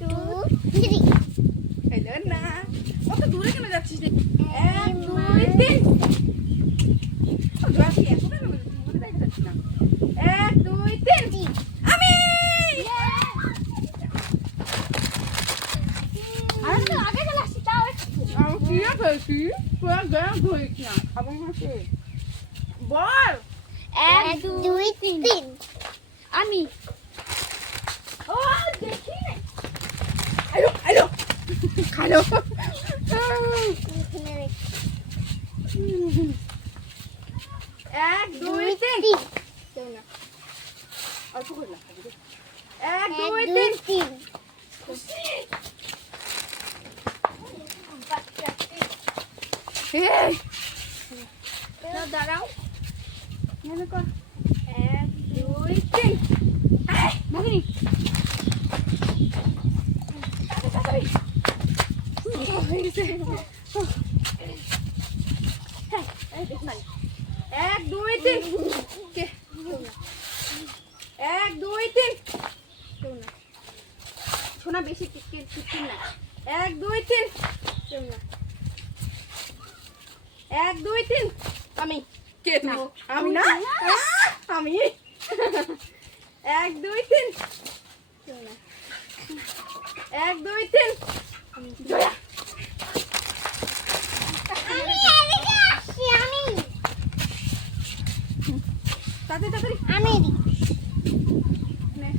2 3 হলো না। কত দূরে কেন যাচ্ছিস রে? 1 2 3 জোয়াকি এত কেন মনে দেখা যাচ্ছে না। 1 2 3 আমি আর তো আগে চলে আসছি তাও আমি কি করেছি? পুরো গরম হয়েছি না। আবার মাসে বল 1 2 3 আমি ও দেখি না। আলো আলো খালো। এক দুই তিন কেউ না অল্প করে না 1 2 3 এই দাঁড়াও মনে কর 1 2 3 ভাগিনি হয়ে গেছে। এক দুই তিন কে 1 2 3 কেউ না শোনা বেশি টিকিন না 1 2 3 কেউ না 1 2 3 আমি কে তুমি আমি না আমি 1 2 3 কেউ না 1 2 3 জয়া তাড়াতাড়ি আমি নে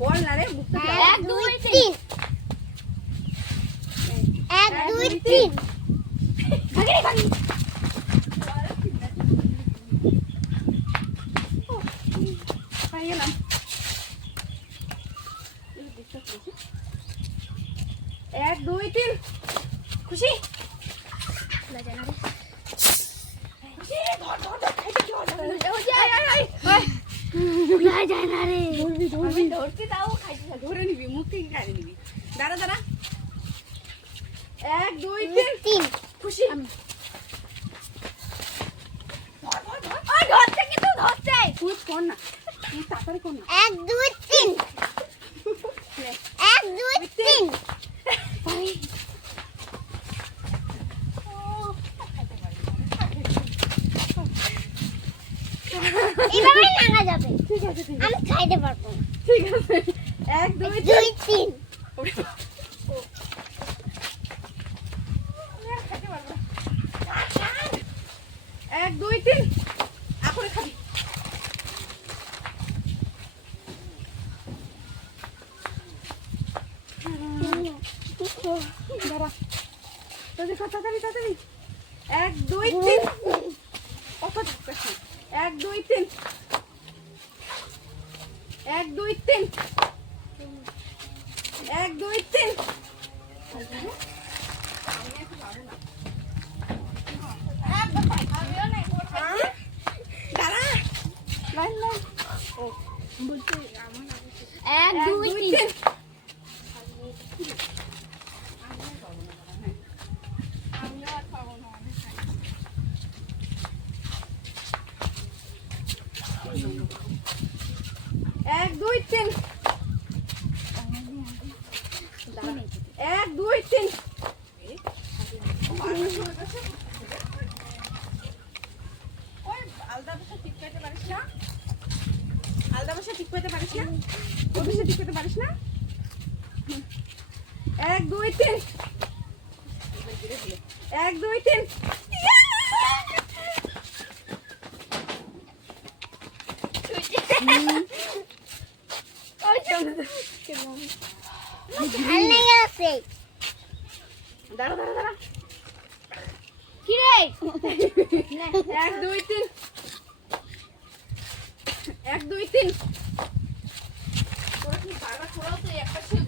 বল না রে বুঝতে 1 2 3 1 2 3 ভাগিনি ভাগিনি পাই গেলাম 1 2 3 খুশি খুশি ধর ধর ধর খাইতে কি হলো ভুলা যায় না রে ধরবি ধরতে দাও খাইতে ধরে নিবি মুখ থেকে খাইতে নিবি দাঁড়া দাঁড়া 1 2 3 খুশি ধরতে কিন্তু ধরতে তুই কর না তুই তাড়াতাড়ি কর না 1 2 3 1 2 3 এভাবে নাঙা যাবে ঠিক আছে ঠিক আছে আমি খাইতে পারবো না ঠিক আছে 1 2 2 3 3 1 2 3 এখন খাবি দাঁড়া তাড়াতাড়ি তাড়াতাড়ি 1 2 3 কত ঝাপটাস 1 2 3 1 2 3 1 2 3 দাঁড়া লাইন লাইন ও বলতে আমার 1 2 3 1 2 3 1 2 3 ওই আলদা বসে ঠিক করতে পারিস না আলদা বসে ঠিক করতে পারিস না ওই বসে ঠিক করতে পারিস না 1 2 3 1 2 3 দাঁড়া দাঁড়া দাঁড়া কি রে 1 2 3 1 2 3 তোরা কি বারবার ছড়াও তো একটা ছিল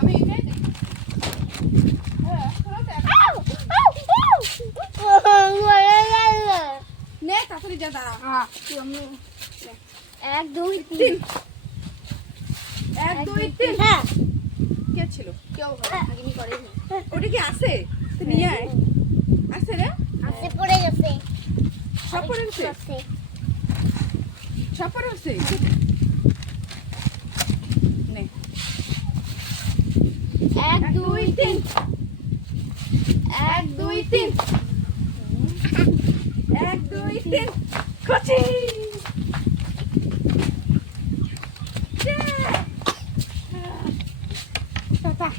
আমি এটাই দেখি হ্যাঁ ছড়াও তো নে তাড়াতাড়ি যা দাঁড়া তুই আমি 1 2 3 1 2 3 হ্যাঁ কে ছিল কেউ ভাগিনি করে ওটা কি আছে তুই নিয়ে আয় আছে রে আসে পড়ে গেছে সব পড়ে গেছে আছে সব পড়ে গেছে নে তিন। 1 2 3 1 2 3 কচি